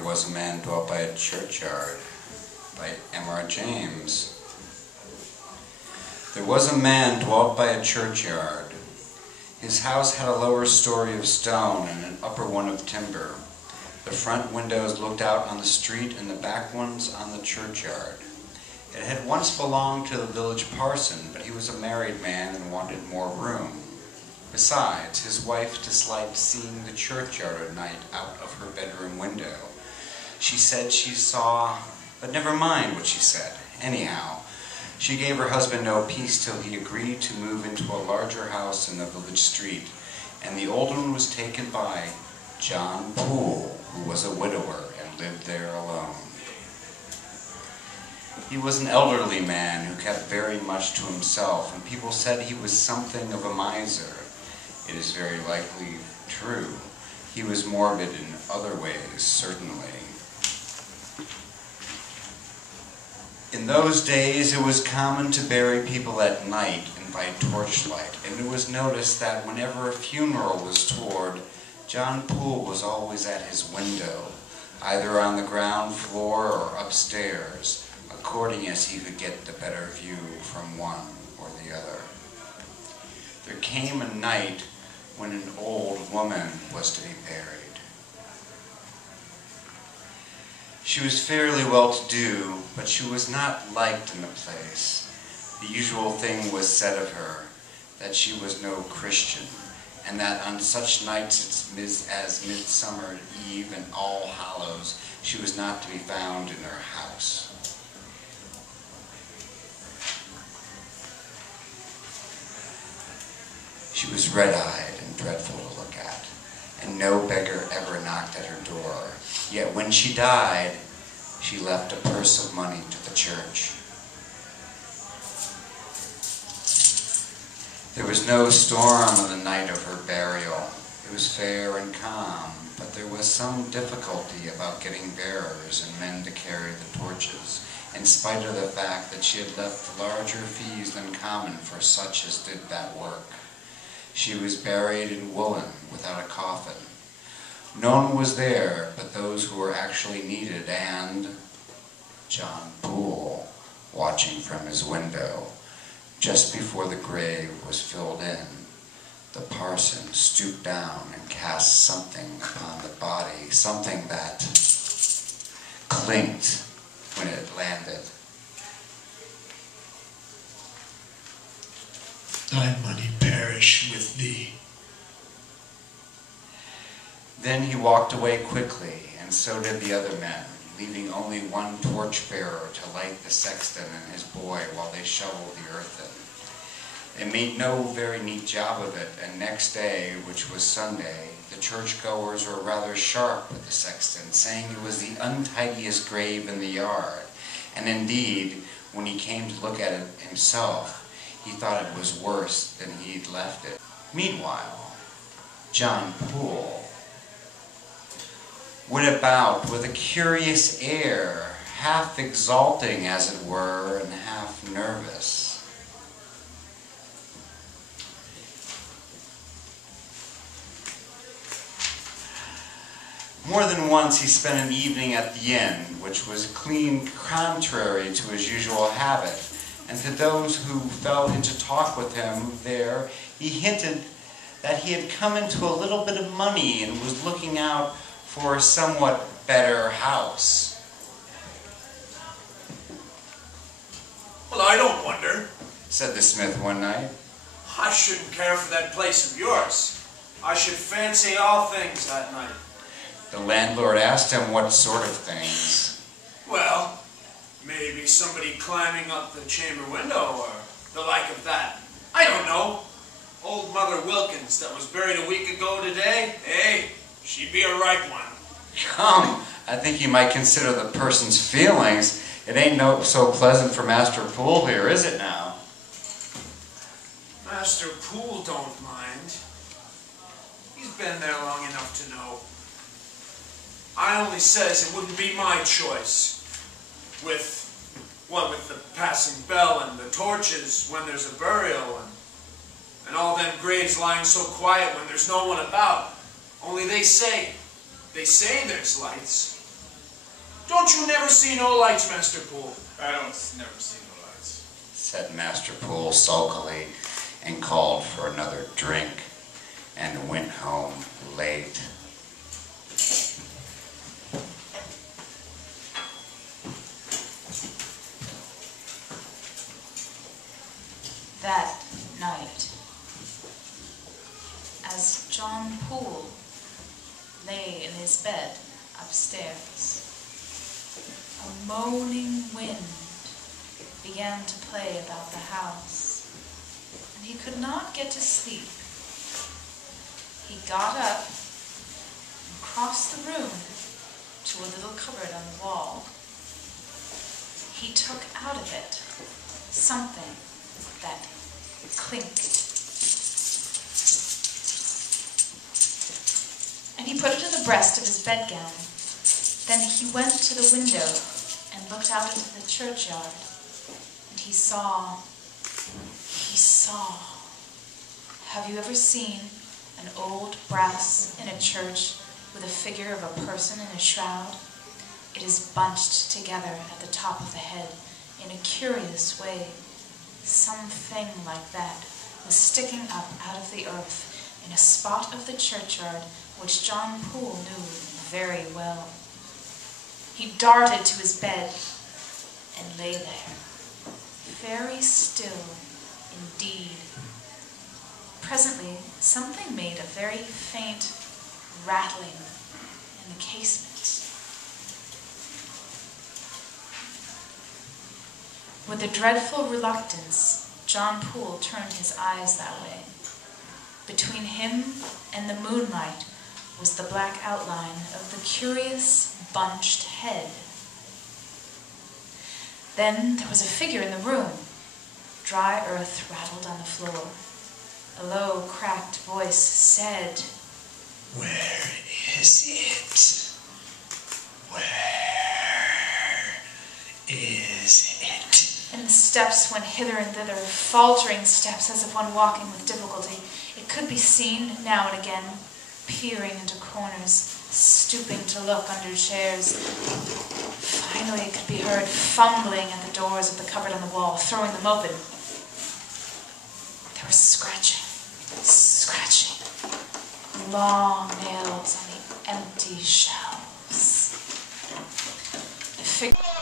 There Was a Man Dwelt by a Churchyard by M.R. James. There was a man dwelt by a churchyard. His house had a lower story of stone and an upper one of timber. The front windows looked out on the street and the back ones on the churchyard. It had once belonged to the village parson, but he was a married man and wanted more room. Besides, his wife disliked seeing the churchyard at night out of her bedroom window. She said she saw, but never mind what she said. Anyhow, she gave her husband no peace till he agreed to move into a larger house in the village street, and the old one was taken by John Poole, who was a widower and lived there alone. He was an elderly man who kept very much to himself, and people said he was something of a miser. It is very likely true. He was morbid in other ways, certainly. In those days, it was common to bury people at night and by torchlight, and it was noticed that whenever a funeral was toward, John Poole was always at his window, either on the ground floor or upstairs, according as he could get the better view from one or the other. There came a night when an old woman was to be buried. She was fairly well-to-do, but she was not liked in the place. The usual thing was said of her, that she was no Christian, and that on such nights as Midsummer Eve and All Hallows, she was not to be found in her house. She was red-eyed and dreadful to look at, and no beggar ever knocked at her door. Yet when she died, she left a purse of money to the church. There was no storm on the night of her burial. It was fair and calm, but there was some difficulty about getting bearers and men to carry the torches, in spite of the fact that she had left larger fees than common for such as did that work. She was buried in woolen, without a coffin. No one was there but those who were actually needed, and John Poole, watching from his window. Just before the grave was filled in, the parson stooped down and cast something upon the body, something that clinked when it landed. Thy money perish with thee. Then he walked away quickly, and so did the other men, leaving only one torchbearer to light the sexton and his boy while they shoveled the earth in. They made no very neat job of it, and next day, which was Sunday, the churchgoers were rather sharp with the sexton, saying it was the untidiest grave in the yard, and indeed, when he came to look at it himself, he thought it was worse than he'd left it. Meanwhile, John Poole went about with a curious air, half exulting as it were, and half nervous. More than once he spent an evening at the inn, which was clean contrary to his usual habit, and to those who fell into talk with him there, he hinted that he had come into a little bit of money and was looking out for a somewhat better house. Well, I don't wonder, said the smith one night. I shouldn't care for that place of yours. I should fancy all things that night. The landlord asked him what sort of things. Well, maybe somebody climbing up the chamber window or the like of that. I don't know. Old Mother Wilkins that was buried a week ago today, she'd be a ripe one. Come, I think you might consider the person's feelings. It ain't no so pleasant for Master Poole here, is it now? Master Poole don't mind. He's been there long enough to know. I only says it wouldn't be my choice. With the passing bell and the torches when there's a burial and all them graves lying so quiet when there's no one about. Only they say there's lights. Don't you never see no lights, Master Poole? I don't never see no lights. Said Master Poole sulkily, and called for another drink, and went home late. That night, as John Poole lay in his bed upstairs, a moaning wind began to play about the house, and he could not get to sleep. He got up and crossed the room to a little cupboard on the wall. He took out of it something that clinked, and he put it to the breast of his bedgown. Then he went to the window and looked out into the churchyard, and he saw. Have you ever seen an old brass in a church with a figure of a person in a shroud? It is bunched together at the top of the head in a curious way. Something like that was sticking up out of the earth in a spot of the churchyard which John Poole knew very well. He darted to his bed and lay there, very still indeed. Presently, something made a very faint rattling in the casement. With a dreadful reluctance, John Poole turned his eyes that way. Between him and the moonlight was the black outline of the curious, bunched head. Then there was a figure in the room. Dry earth rattled on the floor. A low, cracked voice said, Where is it? Where is it? and the steps went hither and thither, faltering steps as of one walking with difficulty. It could be seen now and again, peering into corners, stooping to look under chairs. Finally it could be heard fumbling at the doors of the cupboard on the wall, throwing them open. There was scratching, long nails on the empty shelves. The figure